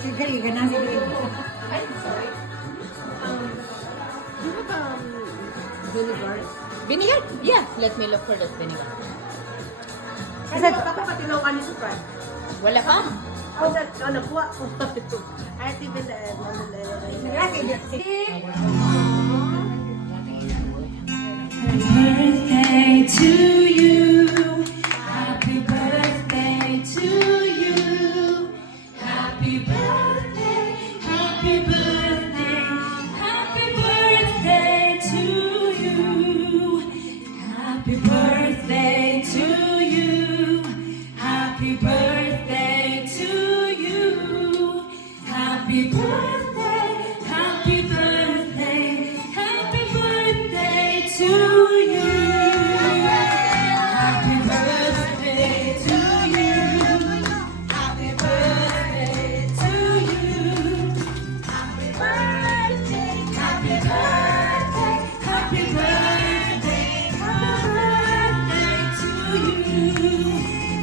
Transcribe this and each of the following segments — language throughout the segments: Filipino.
Sige ka na, sige. Ay, sorry. Do you have vinegar? Vinegar? Yeah, let me look for that vinegar. Kasi Ako patilaw ka ni Supran. Wala pa? Oh, that, nakuha ko. Ay, tipin na. Birthday to you. Happy birthday to you. Happy birthday. Happy birthday. Happy birthday to you. Happy birthday to you. Happy birthday to you. Happy birthday. Happy birthday. Happy birthday to you. Happy birthday to you. Happy birthday to you. Happy birthday. Happy birthday. Happy birthday. Happy birthday to you.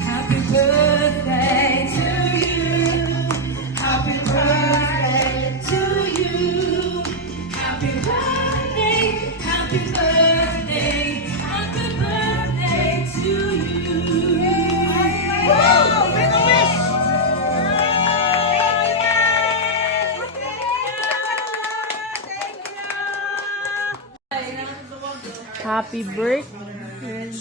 Happy birthday to you. Happy birthday to you. Happy birthday. Happy birthday. Happy birthday to you. Wow! Make a wish! Happy birthday.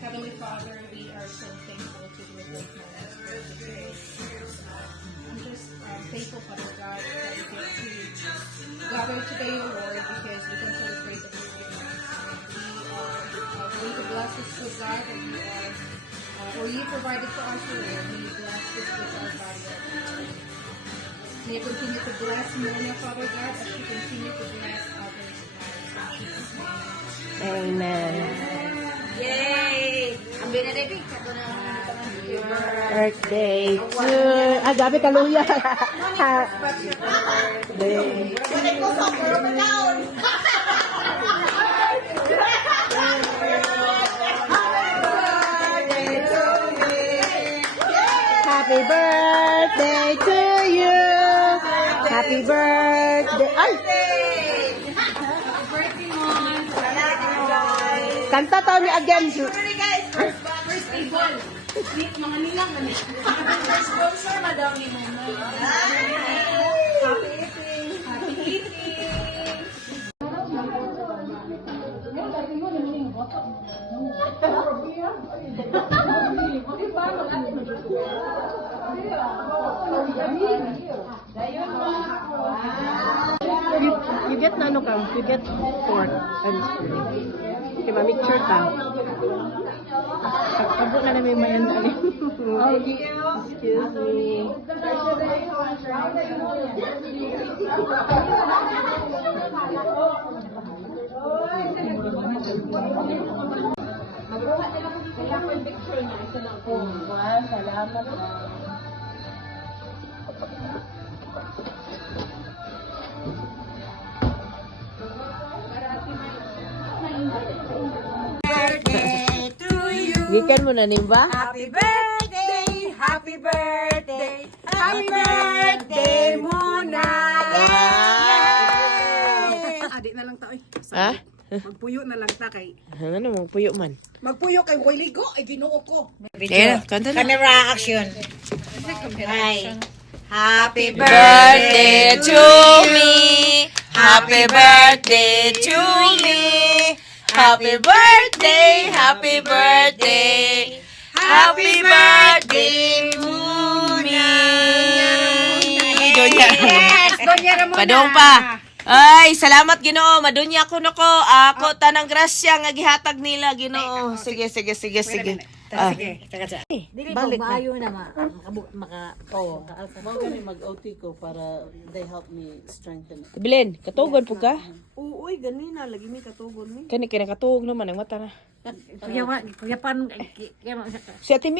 Heavenly Father, we are so thankful to be with my last birthday. I'm just thankful, Father God, that we get to gather today, Lord, because we can celebrate the birthday of my son. We are going to bless us with God, and we are, or you provided for us, Lord. May you bless us with our body. May you continue to bless Mona, Father God, as you continue to bless others' lives. In Jesus' name. Amen. Yay! Ang binaribig. Birthday to... Ah, gabi kaluya. Birthday. Happy birthday to you. Happy birthday. Ay! Kanta tayo ni again. Sorry guys, first table. Mga nilang kami. Sponsor, madam ni Mama. Happy eating. Happy eating. You get nano kam, you get pork and okay, mamicture ka. Pagkabo na namin mayan dali. Excuse me. Magbuhat nila kung kailangan ko yung picture niya. Isa lang po. Salamat. Birthday to you. Gikan mo na nimba? Happy birthday! Happy birthday! Happy birthday, Mona! Yay! Adik na lang ta. Ay, Ha? magpuyo na lang ta kay. Ano mo puyo man? Magpuyo kay Wiligo. Ay, ginoo ko. Eh, kanta na. Camera action. Hi. Happy Birthday to me. Happy birthday to me. Happy birthday, happy birthday. Happy birthday to me. Donya. Yes! Donya Ramona. Padong pa. Ay, salamat Ginoo. Madunya ko nako. Ako tanang grasya nga gihatag nila Ginoo. Sige. Sige, taga Dili Balik na. maayo na maka Oo. Mga ganun mag-OT ko para they help me strengthen it. Tibilin, katugon po ka? Uy, ganina. Lagi may katugon ni. Kani katuog naman ang mata na. kuya pan Si Ate Mi